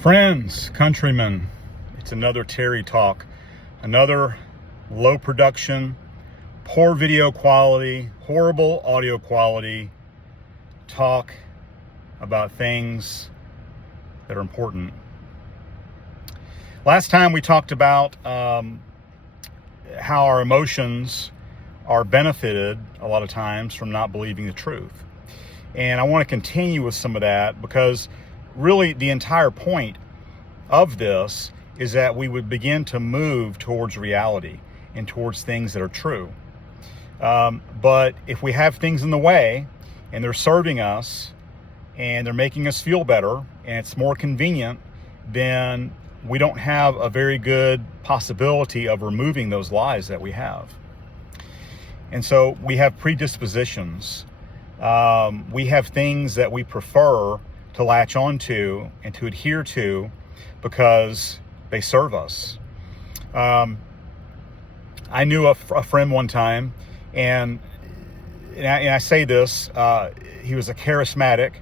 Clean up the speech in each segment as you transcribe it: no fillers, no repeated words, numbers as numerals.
Friends, countrymen, it's another Terry talk, another low production, poor video quality, horrible audio quality talk about things that are important. Last time we talked about how our emotions are benefited a lot of times from not believing the truth. And I want to continue with some of that because really the entire point of this is that we would begin to move towards reality and towards things that are true. But if we have things in the way and they're serving us and they're making us feel better and it's more convenient, then we don't have a very good possibility of removing those lies that we have. And so we have predispositions. We have things that we prefer to latch onto and to adhere to because they serve us. I knew a friend one time, and I say this, he was a charismatic,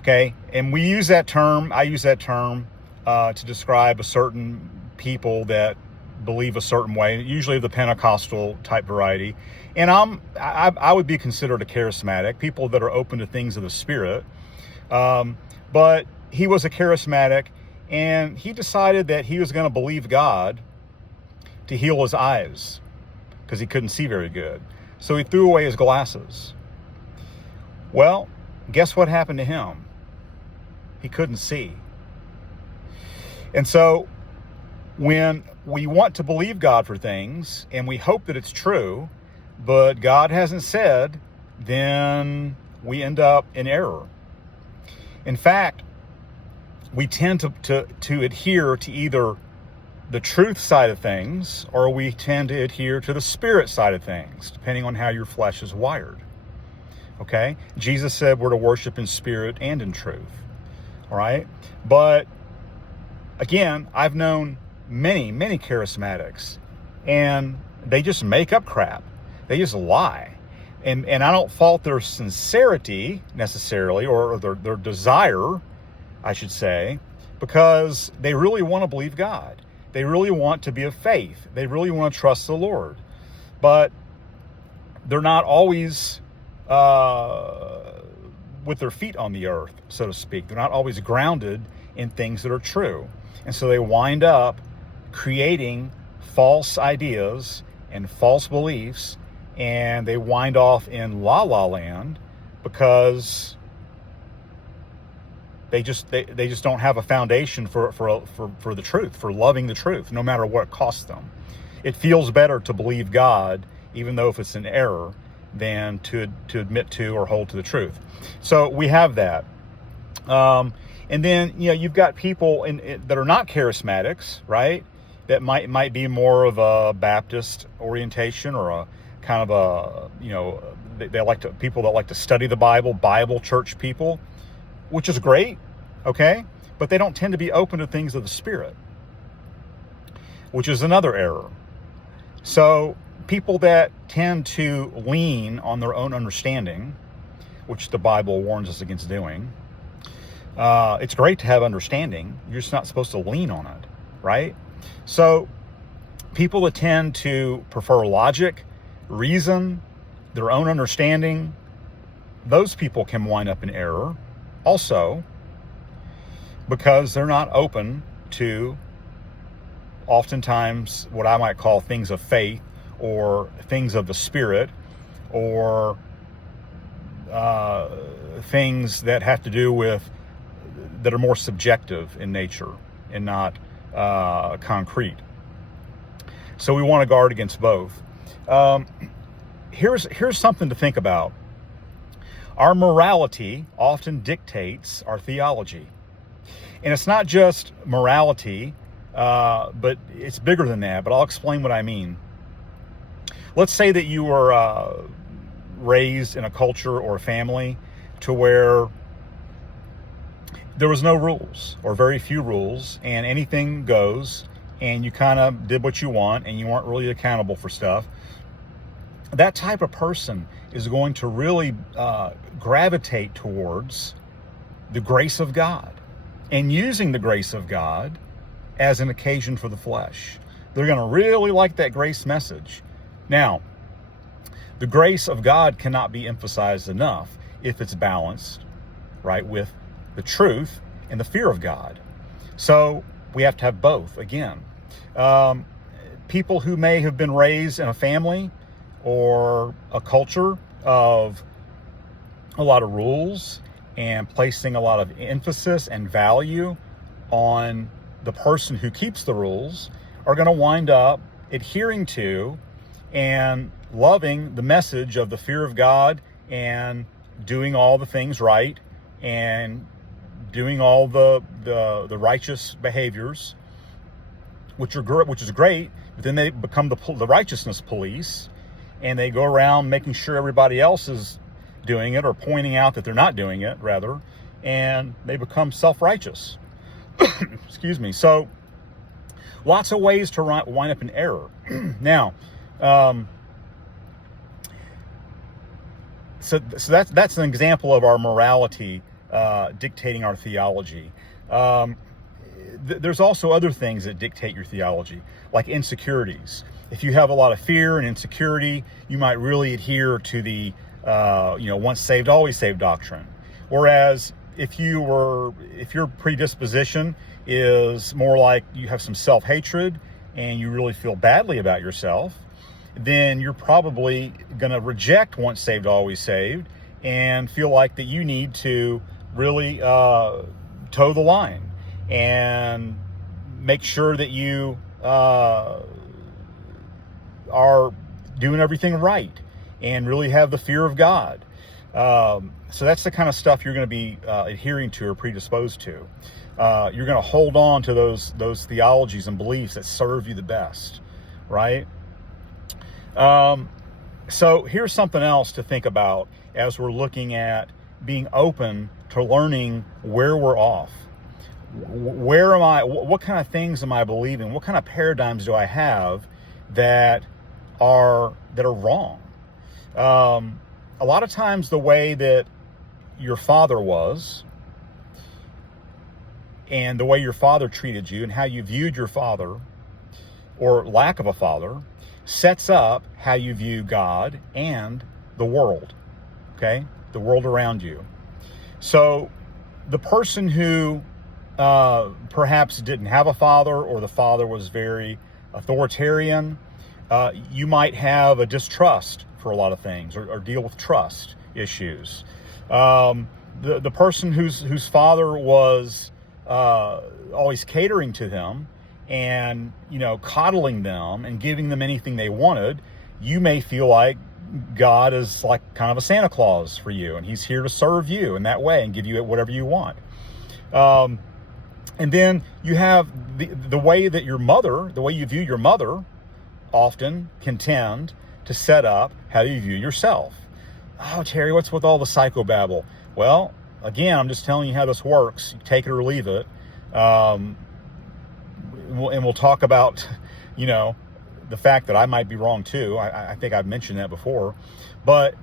okay? And we use that term, I use that term to describe a certain people that believe a certain way, usually the Pentecostal type variety. And I would be considered a charismatic, people that are open to things of the Spirit. But he was a charismatic, and he decided that he was going to believe God to heal his eyes because he couldn't see very good. So he threw away his glasses. Well, guess what happened to him? He couldn't see. And so when we want to believe God for things and we hope that it's true, but God hasn't said, then we end up in error. In fact, we tend to adhere to either the truth side of things or we tend to adhere to the spirit side of things, depending on how your flesh is wired. Okay? Jesus said we're to worship in spirit and in truth. All right? But again, I've known many charismatics, and they just make up crap. They just lie. And I don't fault their sincerity necessarily, or their desire, I should say, because they really want to believe God. They really want to be of faith. They really want to trust the Lord. But they're not always with their feet on the earth, so to speak. They're not always grounded in things that are true. And so they wind up creating false ideas and false beliefs, and they wind off in la-la land because they just don't have a foundation for the truth, for loving the truth, no matter what it costs them. It feels better to believe God, even though if it's an error, than to admit to or hold to the truth. So we have that. And then, you've got people that are not charismatics, right? That might be more of a Baptist orientation or a kind of a, they like to, people that like to study the Bible church people, which is great, okay? But they don't tend to be open to things of the Spirit, which is another error. So people that tend to lean on their own understanding, which the Bible warns us against doing, it's great to have understanding. You're just not supposed to lean on it, right? So people that tend to prefer logic, reason, their own understanding, those people can wind up in error also because they're not open to oftentimes what I might call things of faith or things of the Spirit or things that have to do with that are more subjective in nature and not concrete. So we want to guard against both. Here's something to think about. Our morality often dictates our theology. And it's not just morality, but it's bigger than that. But I'll explain what I mean. Let's say that you were raised in a culture or a family to where there was no rules or very few rules and anything goes and you kind of did what you want and you weren't really accountable for stuff. That type of person is going to really gravitate towards the grace of God. and using the grace of God as an occasion for the flesh. They're going to really like that grace message. Now, the grace of God cannot be emphasized enough if it's balanced, right, with the truth and the fear of God. So we have to have both. Again, people who may have been raised in a family or a culture of a lot of rules and placing a lot of emphasis and value on the person who keeps the rules are going to wind up adhering to and loving the message of the fear of God and doing all the things right and doing all the righteous behaviors, which is great. But then they become the righteousness police, and they go around making sure everybody else is doing it, or pointing out that they're not doing it, rather, and they become self-righteous. Excuse me. So lots of ways to wind up in error. Now, so that's an example of our morality dictating our theology. There's also other things that dictate your theology, like insecurities. If you have a lot of fear and insecurity, you might really adhere to the once saved, always saved doctrine. Whereas if your predisposition is more like you have some self-hatred and you really feel badly about yourself, then you're probably going to reject once saved, always saved, and feel like that you need to really toe the line and make sure that you are doing everything right and really have the fear of God. So that's the kind of stuff you're going to be adhering to or predisposed to. You're going to hold on to those theologies and beliefs that serve you the best, right? So here's something else to think about as we're looking at being open to learning where we're off. Where am I? What kind of things am I believing? What kind of paradigms do I have that are wrong? A lot of times the way that your father was and the way your father treated you and how you viewed your father or lack of a father sets up how you view God and the world, okay? The world around you. So the person who perhaps didn't have a father, or the father was very authoritarian, you might have a distrust for a lot of things, or deal with trust issues. The person whose father was always catering to them and coddling them and giving them anything they wanted, you may feel like God is like kind of a Santa Claus for you, and he's here to serve you in that way and give you whatever you want. And then you have the way that the way you view your mother often can tend to set up how you view yourself. Oh, Terry, what's with all the psychobabble? Well, again, I'm just telling you how this works. You take it or leave it. And we'll talk about, the fact that I might be wrong too. I think I've mentioned that before. But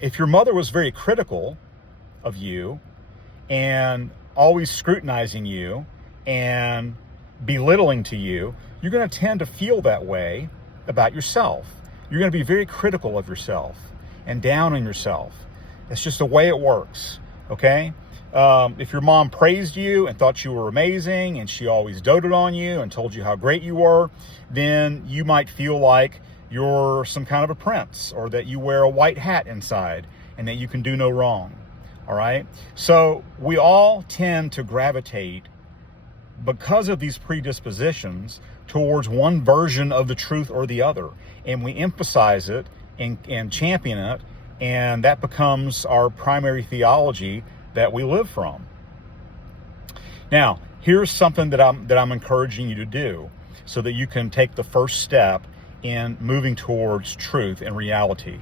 if your mother was very critical of you and always scrutinizing you and belittling to you, you're going to tend to feel that way about yourself. You're going to be very critical of yourself and down on yourself. It's just the way it works, okay? If your mom praised you and thought you were amazing and she always doted on you and told you how great you were, then you might feel like you're some kind of a prince, or that you wear a white hat inside and that you can do no wrong, all right? So we all tend to gravitate, because of these predispositions, towards one version of the truth or the other, and we emphasize it and champion it, and that becomes our primary theology that we live from. Now, here's something that I'm encouraging you to do so that you can take the first step in moving towards truth and reality,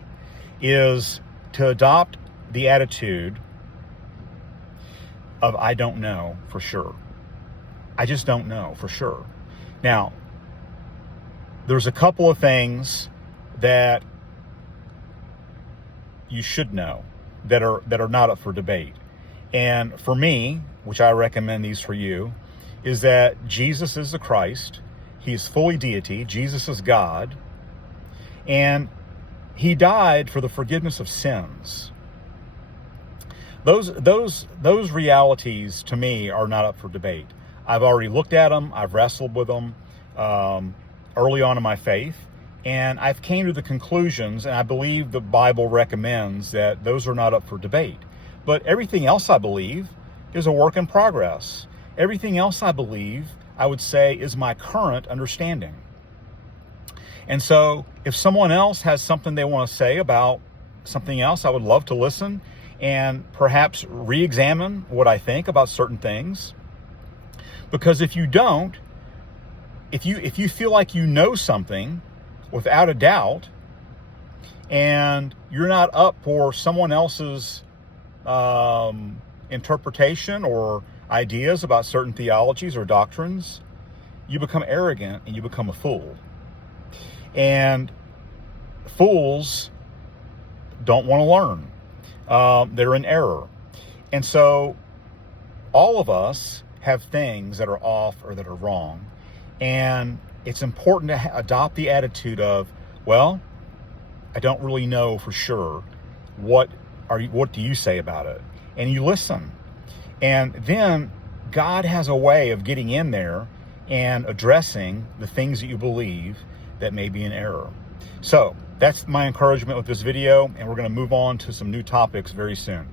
is to adopt the attitude of I don't know for sure. I just don't know for sure. Now, there's a couple of things that you should know that are not up for debate. And for me, which I recommend these for you, is that Jesus is the Christ. He is fully deity. Jesus is God. And he died for the forgiveness of sins. Those realities to me are not up for debate. I've already looked at them. I've wrestled with them early on in my faith. And I've came to the conclusions, and I believe the Bible recommends that those are not up for debate. But everything else I believe is a work in progress. Everything else I believe, I would say, is my current understanding. And so if someone else has something they want to say about something else, I would love to listen and perhaps re-examine what I think about certain things. Because if you don't, if you feel like you know something without a doubt, and you're not up for someone else's interpretation or ideas about certain theologies or doctrines, you become arrogant and you become a fool. And fools don't want to learn. They're in error. And so all of us have things that are off or that are wrong. And it's important to adopt the attitude of, well, I don't really know for sure. What do you say about it? And you listen. And then God has a way of getting in there and addressing the things that you believe that may be in error. So that's my encouragement with this video, and we're going to move on to some new topics very soon.